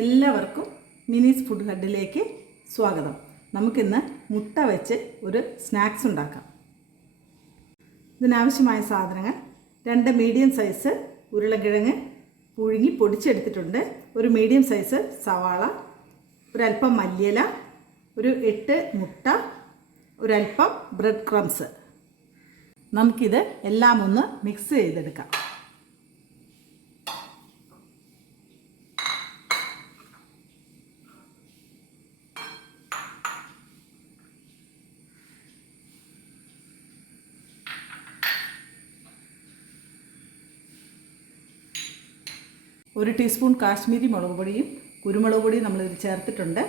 എല്ലാവർക്കും മിനീസ് ഫുഡ് ഹഡിലേക്ക് സ്വാഗതം. നമുക്കിന്ന് മുട്ട വെച്ച് ഒരു സ്നാക്സ് ഉണ്ടാക്കാം. ഇതിനാവശ്യമായ സാധനങ്ങൾ: 2 മീഡിയം സൈസ് ഉരുളക്കിഴങ്ങ് പുഴുങ്ങി പൊടിച്ചെടുത്തിട്ടുണ്ട്, ഒരു മീഡിയം സൈസ് സവാള, ഒരൽപ്പം മല്ലിയില, ഒരു 8 മുട്ട, ഒരൽപ്പം ബ്രെഡ് ക്രംസ്. നമുക്കിത് എല്ലാം ഒന്ന് മിക്സ് ചെയ്തെടുക്കാം. ഒരു ടീസ്പൂൺ കാശ്മീരി മുളക് പൊടിയും കുരുമുളക് പൊടിയും നമ്മളിതിൽ ചേർത്തിട്ടുണ്ട്.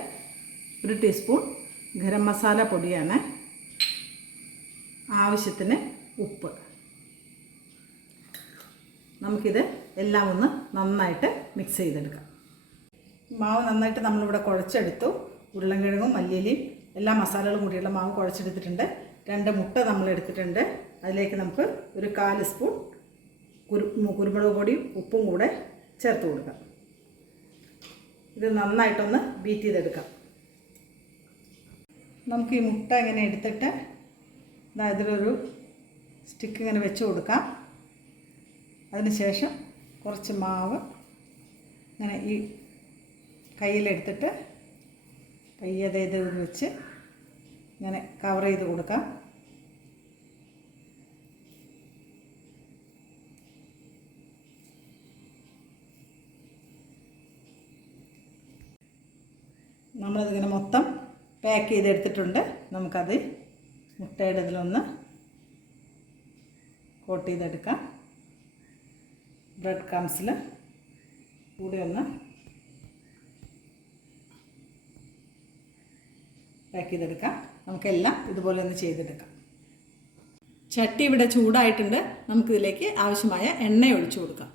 ഒരു ടീസ്പൂൺ ഗരം മസാല പൊടിയാണ്. ആവശ്യത്തിന് ഉപ്പ്. നമുക്കിത് എല്ലാം ഒന്ന് നന്നായിട്ട് മിക്സ് ചെയ്തെടുക്കാം. മാവ് നന്നായിട്ട് നമ്മളിവിടെ കുഴച്ചെടുത്തു. ഉരുളക്കിഴങ്ങും മല്ലിയിലയും എല്ലാ മസാലകളും കൂടിയുള്ള മാവ് കുഴച്ചെടുത്തിട്ടുണ്ട്. 2 മുട്ട നമ്മളെടുത്തിട്ടുണ്ട്. അതിലേക്ക് നമുക്ക് ഒരു 4 സ്പൂൺ കുരുമുളക് പൊടിയും ഉപ്പും കൂടെ ചേർത്ത് കൊടുക്കാം. ഇത് നന്നായിട്ടൊന്ന് ബീറ്റ് ചെയ്തെടുക്കാം. നമുക്ക് ഈ മുട്ട ഇങ്ങനെ എടുത്തിട്ട് ഇതിലൊരു സ്റ്റിക്ക് ഇങ്ങനെ വെച്ച് കൊടുക്കാം. അതിനുശേഷം കുറച്ച് മാവ് ഇങ്ങനെ ഈ കയ്യിലെടുത്തിട്ട് പയ്യെ ഇത് വെച്ച് ഇങ്ങനെ കവർ ചെയ്ത് കൊടുക്കാം. നമ്മളതിങ്ങനെ മൊത്തം പാക്ക് ചെയ്തെടുത്തിട്ടുണ്ട്. നമുക്കത് മുട്ടയുടെ ഇതിലൊന്ന് കോട്ട് ചെയ്തെടുക്കാം. ബ്രെഡ് ക്രംസിൽ കൂടെ ഒന്ന് പാക്ക് ചെയ്തെടുക്കാം. നമുക്കെല്ലാം ഇതുപോലെ ഒന്ന് ചെയ്തെടുക്കാം. ചട്ടി ഇവിടെ ചൂടായിട്ടുണ്ട്. നമുക്കിതിലേക്ക് ആവശ്യമായ എണ്ണ ഒഴിച്ചു കൊടുക്കാം.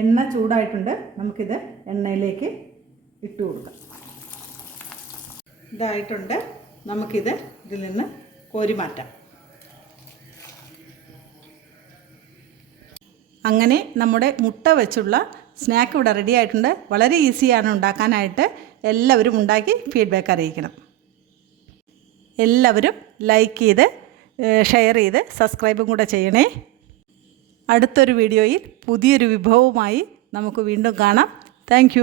എണ്ണ ചൂടായിട്ടുണ്ട്. നമുക്കിത് എണ്ണയിലേക്ക് ഇട്ട് കൊടുക്കാം. ഇതായിട്ടുണ്ട്. നമുക്കിത് ഇതിൽ നിന്ന് കോരി മാറ്റാം. അങ്ങനെ നമ്മുടെ മുട്ട വെച്ചുള്ള സ്നാക്ക് ഇവിടെ റെഡി ആയിട്ടുണ്ട്. വളരെ ഈസിയാണ് ഉണ്ടാക്കാനായിട്ട്. എല്ലാവരും ഉണ്ടാക്കി ഫീഡ്ബാക്ക് അറിയിക്കണം. എല്ലാവരും ലൈക്ക് ചെയ്ത് ഷെയർ ചെയ്ത് സബ്സ്ക്രൈബും കൂടെ ചെയ്യണേ. അടുത്തൊരു വീഡിയോയിൽ പുതിയൊരു വിഭവവുമായി നമുക്ക് വീണ്ടും കാണാം. താങ്ക്